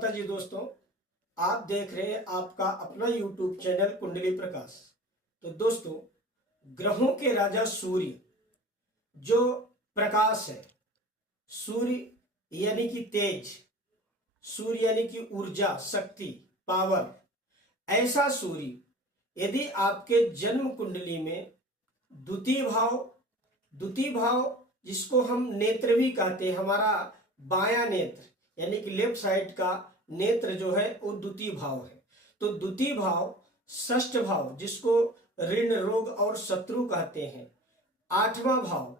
माता जी। दोस्तों, आप देख रहे हैं आपका अपना यूट्यूब चैनल कुंडली प्रकाश। तो दोस्तों, ग्रहों के राजा सूर्य जो प्रकाश है, सूर्य यानी कि तेज, सूर्य यानी कि ऊर्जा, शक्ति, पावर, ऐसा सूर्य यदि आपके जन्म कुंडली में द्वितीय भाव जिसको हम नेत्र भी कहते हैं, हमारा बायां नेत्र यानी कि लेफ्ट साइड का नेत्र जो है वो द्वितीय भाव है। तो द्वितीय भाव, षष्ठ भाव जिसको ऋण, रोग और शत्रु कहते हैं, आठवां भाव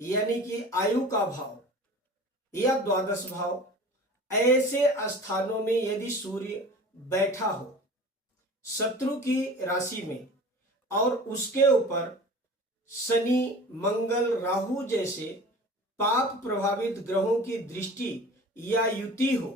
यानी कि आयु का भाव या द्वादश भाव, ऐसे स्थानों में यदि सूर्य बैठा हो शत्रु की राशि में और उसके ऊपर शनि, मंगल, राहु जैसे पाप प्रभावित ग्रहों की दृष्टि या युति हो,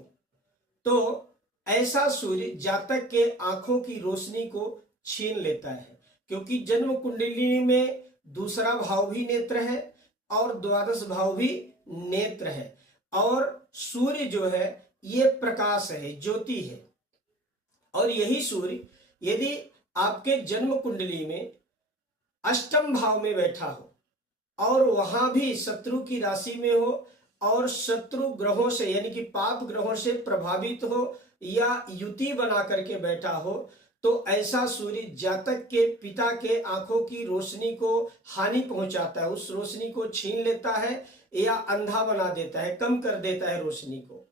तो ऐसा सूर्य जातक के आंखों की रोशनी को छीन लेता है। क्योंकि जन्म कुंडली में दूसरा भाव भी नेत्र है और द्वादश भाव भी नेत्र है, और सूर्य जो है ये प्रकाश है, ज्योति है। और यही सूर्य यदि आपके जन्म कुंडली में अष्टम भाव में बैठा हो और वहां भी शत्रु की राशि में हो और शत्रु ग्रहों से यानी कि पाप ग्रहों से प्रभावित हो या युति बना करके बैठा हो, तो ऐसा सूर्य जातक के पिता के आंखों की रोशनी को हानि पहुंचाता है, उस रोशनी को छीन लेता है या अंधा बना देता है, कम कर देता है रोशनी को।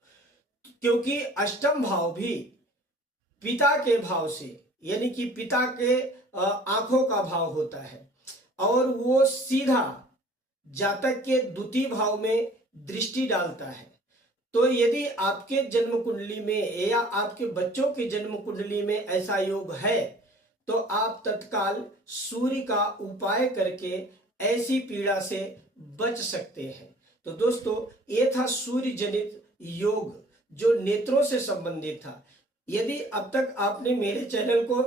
क्योंकि अष्टम भाव भी पिता के भाव से यानी कि पिता के आंखों का भाव होता है और वो सीधा जातक के द्वितीय भाव में दृष्टि डालता है। तो यदि आपके जन्म कुंडली में या आपके बच्चों के जन्म कुंडली में ऐसा योग है, तो आप तत्काल सूर्य का उपाय करके ऐसी पीड़ा से बच सकते हैं। तो दोस्तों, ये था सूर्य जनित योग जो नेत्रों से संबंधित था। यदि अब तक आपने मेरे चैनल को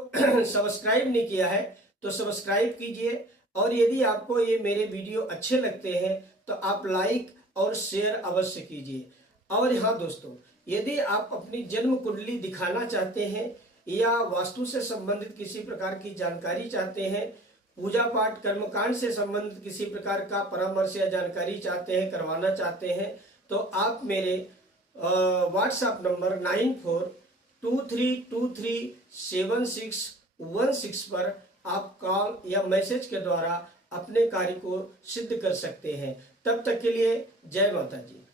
सब्सक्राइब नहीं किया है तो सब्सक्राइब कीजिए, और यदि आपको ये मेरे वीडियो अच्छे लगते हैं तो आप लाइक और शेयर अवश्य कीजिए। और हाँ दोस्तों, यदि आप अपनी जन्म कुंडली दिखाना चाहते हैं या वास्तु से संबंधित किसी प्रकार की जानकारी चाहते हैं, पूजा पाठ कर्मकांड से संबंधित किसी प्रकार का परामर्श या जानकारी चाहते हैं, करवाना चाहते हैं, तो आप मेरे व्हाट्सएप नंबर 9423237616 पर आप कॉल या मैसेज के द्वारा अपने कार्य को सिद्ध कर सकते हैं। तब तक के लिए जय माता जी।